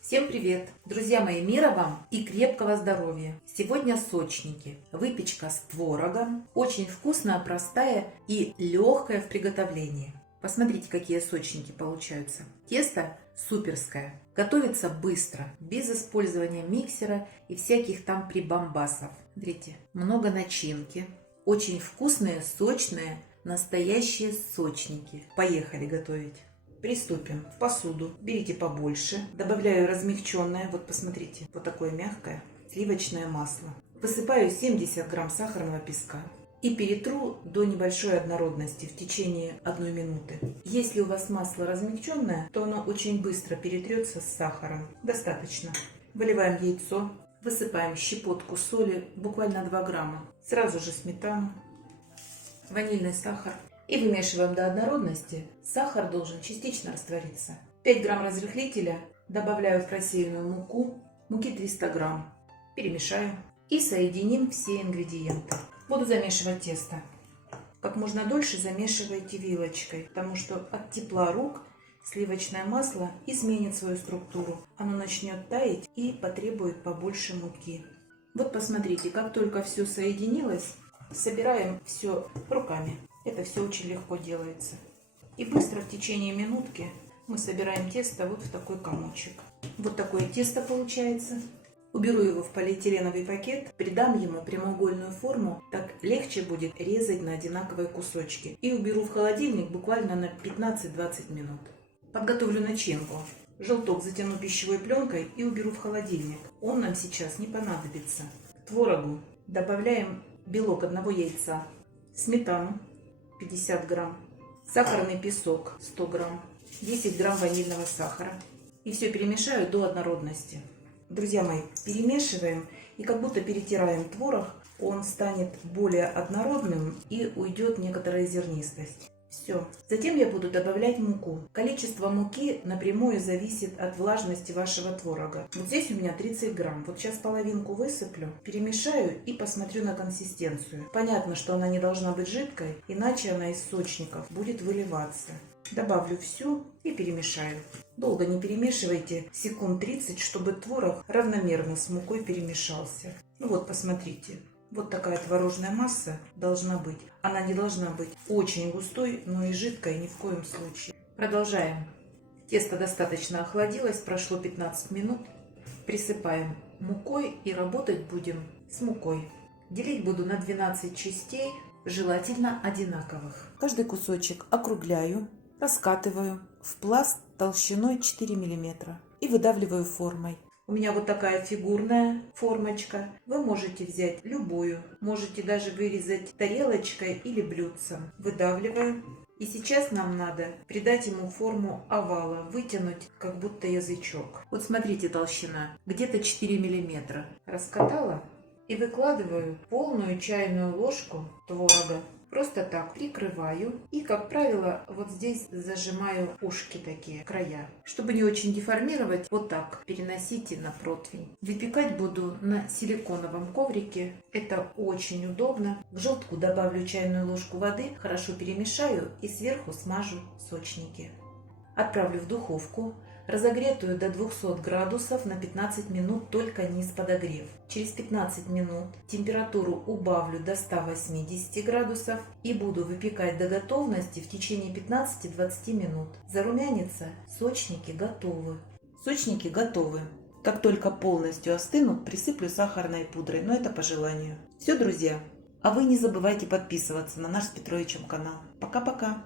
Всем привет! Друзья мои, мира вам и крепкого здоровья! Сегодня сочники. Выпечка с творогом. Очень вкусная, простая и легкая в приготовлении. Посмотрите, какие сочники получаются. Тесто суперское. Готовится быстро, без использования миксера и всяких там прибамбасов. Смотрите, много начинки. Очень вкусные, сочные, настоящие сочники. Поехали готовить. Приступим. В посуду берите побольше. Добавляю размягченное, вот посмотрите, вот такое мягкое сливочное масло. Высыпаю 70 грамм сахарного песка и перетру до небольшой однородности в течение 1 минуты. Если у вас масло размягченное, то оно очень быстро перетрется с сахаром. Достаточно. Выливаем яйцо, высыпаем щепотку соли, буквально 2 грамма. Сразу же сметану, ванильный сахар. И вымешиваем до однородности. Сахар должен частично раствориться. 5 грамм разрыхлителя добавляю в просеянную муку. Муки 300 грамм. Перемешаю. И соединим все ингредиенты. Буду замешивать тесто. Как можно дольше замешивайте вилочкой, потому что от тепла рук сливочное масло изменит свою структуру. Оно начнет таять и потребует побольше муки. Вот посмотрите, как только все соединилось, собираем все руками. Это все очень легко делается. И быстро в течение минутки мы собираем тесто вот в такой комочек. Вот такое тесто получается. Уберу его в полиэтиленовый пакет, придам ему прямоугольную форму, так легче будет резать на одинаковые кусочки. И уберу в холодильник буквально на 15-20 минут. Подготовлю начинку. Желток затяну пищевой пленкой и уберу в холодильник. Он нам сейчас не понадобится. К творогу добавляем белок 1 яйца, сметану 50 грамм, сахарный песок 100 грамм, 10 грамм ванильного сахара. И все перемешаю до однородности. Друзья мои, перемешиваем и как будто перетираем творог. Он станет более однородным и уйдет некоторая зернистость. Все. Затем я буду добавлять муку. Количество муки напрямую зависит от влажности вашего творога. Вот здесь у меня 30 грамм. Вот сейчас половинку высыплю, перемешаю и посмотрю на консистенцию. Понятно, что она не должна быть жидкой, иначе она из сочников будет выливаться. Добавлю всю и перемешаю. Долго не перемешивайте, секунд 30, чтобы творог равномерно с мукой перемешался. Ну вот, посмотрите. Вот такая творожная масса должна быть. Она не должна быть очень густой, но и жидкой ни в коем случае. Продолжаем. Тесто достаточно охладилось, прошло 15 минут. Присыпаем мукой и работать будем с мукой. Делить буду на 12 частей, желательно одинаковых. Каждый кусочек округляю, раскатываю в пласт толщиной 4 мм и выдавливаю формой. У меня вот такая фигурная формочка. Вы можете взять любую. Можете даже вырезать тарелочкой или блюдцем. Выдавливаю. И сейчас нам надо придать ему форму овала. Вытянуть как будто язычок. Вот смотрите толщина. Где-то 4 мм. Раскатала и выкладываю полную чайную ложку творога. Просто так прикрываю и, как правило, вот здесь зажимаю ушки такие, края. Чтобы не очень деформировать, вот так переносите на противень. Выпекать буду на силиконовом коврике. Это очень удобно. К желтку добавлю чайную ложку воды, хорошо перемешаю и сверху смажу сочники. Отправлю в духовку, разогретую до 200 градусов на 15 минут, только низ подогрев. Через 15 минут температуру убавлю до 180 градусов и буду выпекать до готовности в течение 15-20 минут. Зарумянится, сочники готовы. Сочники готовы. Как только полностью остынут, присыплю сахарной пудрой, но это по желанию. Все, друзья. А вы не забывайте подписываться на наш с Петровичем канал. Пока-пока.